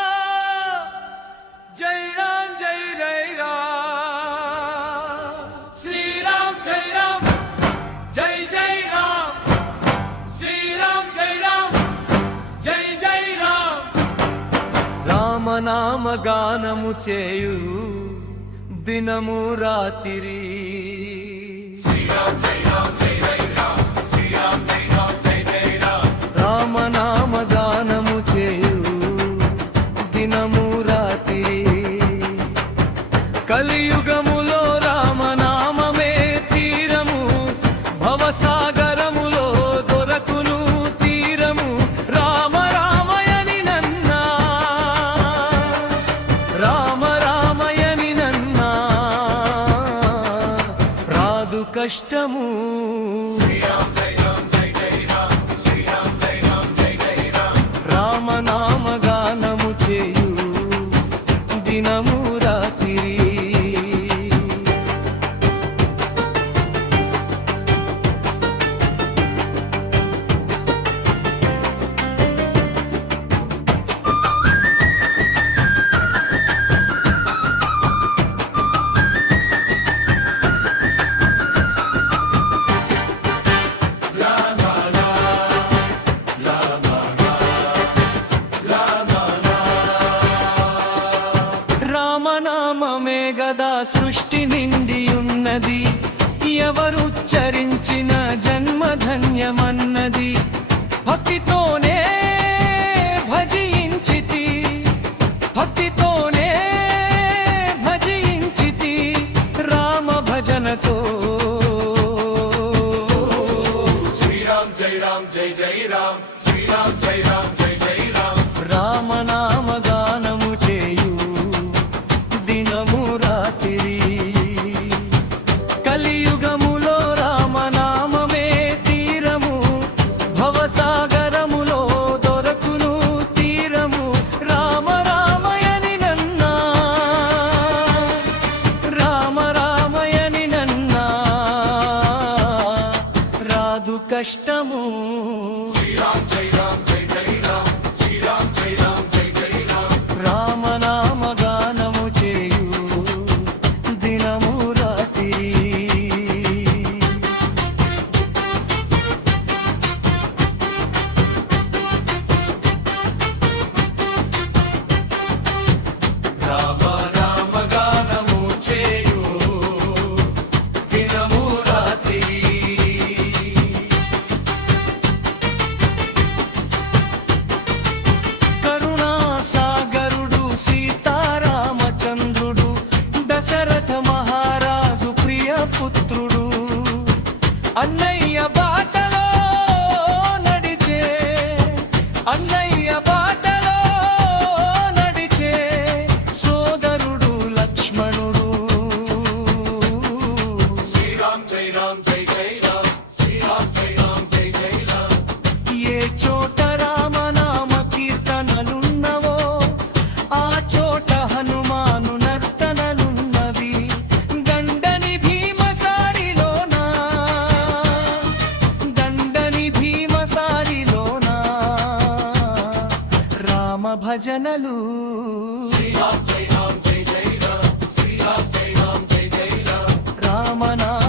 श्रीराम जय राम जय जय राम श्रीराम जय राम जय जय राम श्रीराम जय राम जय जय राम राम नाम गानमु చేయు దినము రాత్రి శ్రీరామ్ జై రామ్ జై జై రామ్ శ్రీరామ్ జై రామ్ జై జై రామ్ రామ నామ గానము చేయు దినము రాత్రి కలియుగములో రామ నామమే తీరము భవసాగరములో దొరకును తీరము రామ రామయని నన్నా రామ రామయని నన్నా రాదు కష్టము శ్రీరామ్ జై రామ్ జై జై రామ్ శ్రీరామ్ జై రామ్ జై జై రామ్ రామ నామ గానము చేయు దినము రాత్రి రామనామమే గదా సృష్టి నిండి ఉన్నది ఎవరుచ్చరించిన జన్మధన్యమన్నది భక్తితోనే భజించితి భక్తితోనే భజించితి రామ భజనతో శ్రీరామ్ జై రామ్ జై జై రామ్ శ్రీరామ్ జై రామ్ జై జై రామ్ రామ నామ గానము చేయు దినము రాత్రి కలియుగములో రామనామమే తీరము భవసాగరములో దొరకును తీరము రామ రామయని నన్నా రామ రామయని నన్నా రాదు కష్టము శ్రీరామ్ జై రామ్ జై జై రామ్ శ్రీరామ్ జై రామ్ జై జై రామ్ రామ నామ గానము చేయు దినము రాత్రి రామ నామ గానము చేయు దినము రాత్రి కరుణాసాగరుడు సీతారామచంద్రుడు దశరథ మహారాజు ప్రియ పుత్రుడు అన్నయ్య బాటలో నడిచే అన్నయ్య బాటలో నడిచే సోదరుడు లక్ష్మణుడు శ్రీరామ్ జై రామ్ జై జై రామ్ శ్రీరామ్ జై రామ్ జై జై రామ్ ఏ చోట రామనామ కీర్తనలున్నవో ఆ చోట హనుమాను నర్తనలున్నవి దండని భీమసారిలోనా దండని భీమసారిలోనా రామ భజనలు శ్రీరామ్ జై రామ్ జై జై రామ్ శ్రీరామ్ జై రామ్ జై జై రామ్ రామ నామ